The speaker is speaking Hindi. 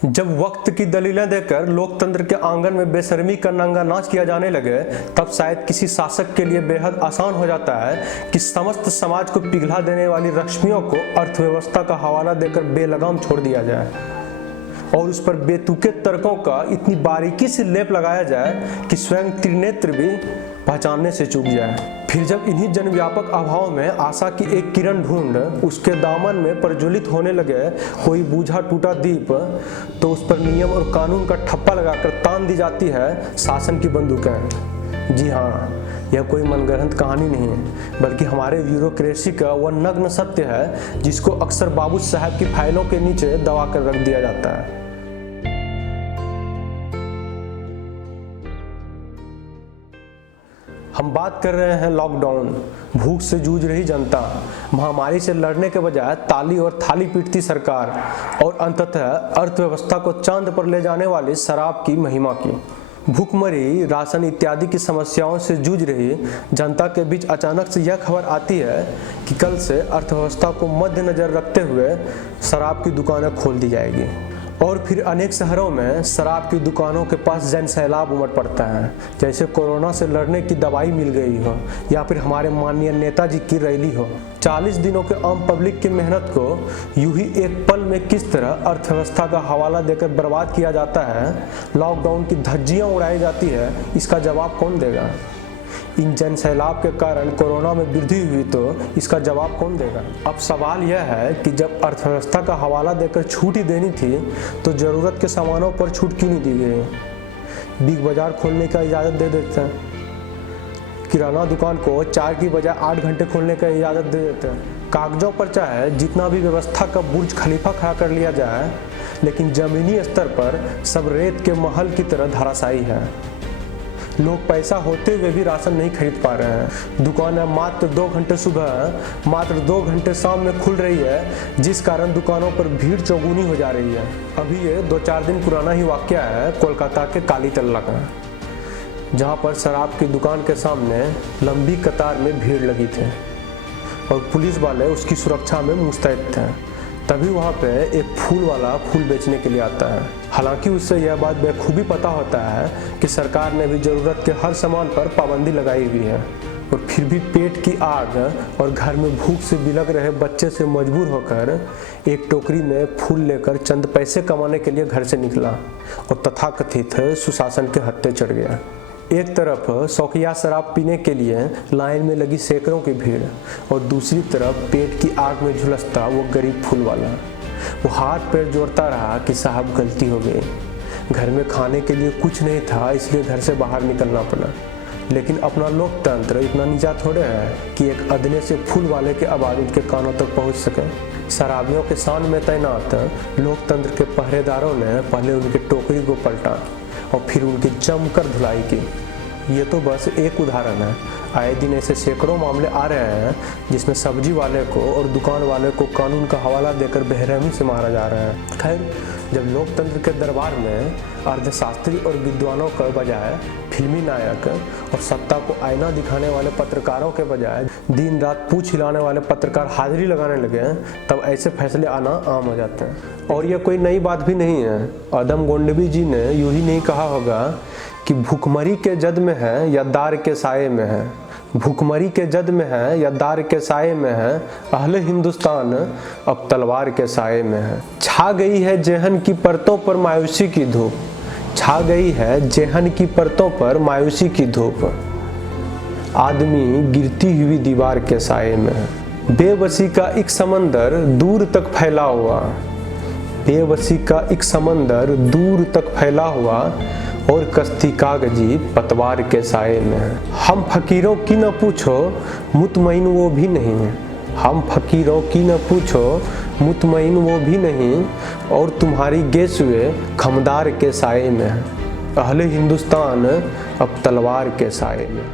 जब वक्त की दलीलें देकर लोकतंत्र के आंगन में बेशर्मी का नंगा नाच किया जाने लगे, तब शायद किसी शासक के लिए बेहद आसान हो जाता है कि समस्त समाज को पिघला देने वाली रश्मियों को अर्थव्यवस्था का हवाला देकर बेलगाम छोड़ दिया जाए और उस पर बेतुके तर्कों का इतनी बारीकी से लेप लगाया जाए कि स्वयं त्रिनेत्र भी पहचानने से चूक जाए। फिर जब इन्हीं जनव्यापक अभाव में आशा की एक किरण ढूंढ उसके दामन में प्रज्वलित होने लगे कोई बूझा टूटा दीप, तो उस पर नियम और कानून का ठप्पा लगाकर तान दी जाती है शासन की बंदूकें। जी हाँ, यह कोई मनगढ़ंत कहानी नहीं है, बल्कि हमारे ब्यूरोक्रेसी का वह नग्न सत्य है जिसको अक्सर बाबू साहब की फाइलों के नीचे दबा कर रख दिया जाता है। हम बात कर रहे हैं लॉकडाउन। भूख से जूझ रही जनता, महामारी से लड़ने के बजाय ताली और थाली पीटती सरकार और अंततः अर्थव्यवस्था को चांद पर ले जाने वाली शराब की महिमा की। भूखमरी, राशन इत्यादि की समस्याओं से जूझ रही जनता के बीच अचानक से यह खबर आती है कि कल से अर्थव्यवस्था को मद्देनजर रखते हुए शराब की दुकानें खोल दी जाएगी। और फिर अनेक शहरों में शराब की दुकानों के पास जन सैलाब उमड़ पड़ता है, जैसे कोरोना से लड़ने की दवाई मिल गई हो या फिर हमारे माननीय नेताजी की रैली हो। 40 दिनों के आम पब्लिक की मेहनत को यूं ही एक पल में किस तरह अर्थव्यवस्था का हवाला देकर बर्बाद किया जाता है, लॉकडाउन की धज्जियां उड़ाई जाती है, इसका जवाब कौन देगा? इन जन सैलाब के कारण कोरोना में वृद्धि हुई तो इसका जवाब कौन देगा? अब सवाल यह है कि जब अर्थव्यवस्था का हवाला देकर छूट ही देनी थी तो ज़रूरत के सामानों पर छूट क्यों नहीं दी गई? बिग बाजार खोलने का इजाज़त दे देते हैं, किराना दुकान को 4 की बजाय 8 घंटे खोलने का इजाज़त दे देते हैं। कागजों पर चाहे जितना भी व्यवस्था का बुर्ज खलीफा खड़ा कर लिया जाए, लेकिन ज़मीनी स्तर पर सब रेत के महल की तरह धराशायी है। लोग पैसा होते हुए भी राशन नहीं खरीद पा रहे हैं। दुकानें मात्र 2 घंटे सुबह, मात्र 2 घंटे शाम में खुल रही है, जिस कारण दुकानों पर भीड़ चौगुनी हो जा रही है। अभी ये 2-4 दिन पुराना ही वाकया है कोलकाता के काली तल्ला का, जहां पर शराब की दुकान के सामने लंबी कतार में भीड़ लगी थी और पुलिस वाले उसकी सुरक्षा में मुस्तैद थे। तभी वहाँ पे एक फूल वाला फूल बेचने के लिए आता है। हालांकि उससे यह बात बेखूबी पता होता है कि सरकार ने भी ज़रूरत के हर सामान पर पाबंदी लगाई हुई है, और फिर भी पेट की आग और घर में भूख से बिलख रहे बच्चे से मजबूर होकर एक टोकरी में फूल लेकर चंद पैसे कमाने के लिए घर से निकला और तथाकथित सुशासन के हत्थे चढ़ गया। एक तरफ शौकिया शराब पीने के लिए लाइन में लगी सैकड़ों की भीड़ और दूसरी तरफ पेट की आग में झुलसता वो गरीब फूल वाला। वो हाथ पैर जोड़ता रहा कि साहब गलती हो गई, घर में खाने के लिए कुछ नहीं था, इसलिए घर से बाहर निकलना पड़ा। लेकिन अपना लोकतंत्र इतना नीचा थोड़े है कि एक अदने से फूल वाले के आवाज़ उनके कानों तक पहुंच सके। शराबियों के शान में तैनात लोकतंत्र के पहरेदारों ने पहले उनकी टोकरी को पलटा और फिर उनकी जमकर धुलाई की। ये तो बस एक उदाहरण है। आए दिन ऐसे सैकड़ों मामले आ रहे हैं जिसमें सब्जी वाले को और दुकान वाले को कानून का हवाला देकर बेरहमी से मारा जा रहा है। खैर, जब लोकतंत्र के दरबार में अर्थशास्त्री और विद्वानों के बजाय फिल्मी नायक और सत्ता को आईना दिखाने वाले पत्रकारों के बजाय दिन रात पूछ हिलाने वाले पत्रकार हाजिरी लगाने लगे, तब ऐसे फैसले आना आम हो जाते हैं। और यह कोई नई बात भी नहीं है। आदम गोंडवी जी ने यूं ही नहीं कहा होगा कि भूखमरी के जद में है या दार के साये में है। भूखमरी के जद में है या दार के साये में है, अहले हिंदुस्तान अब तलवार के साये में है। छा गई है जेहन की परतों पर मायूसी की धूप, छा गई है जेहन की परतों पर मायूसी की धूप, आदमी गिरती हुई दीवार के साये में है। बेबसी का एक समंदर दूर तक फैला हुआ, बेबसी का एक समंदर दूर तक फैला हुआ और कश्ती कागजी पतवार के साये में है। हम फकीरों की न पूछो मुतमईन वो भी नहीं है, हम फकीरों की न पूछो मुतमईन वो भी नहीं, और तुम्हारी गेसुए खमदार के साये में है। अहले हिंदुस्तान अब तलवार के साये में।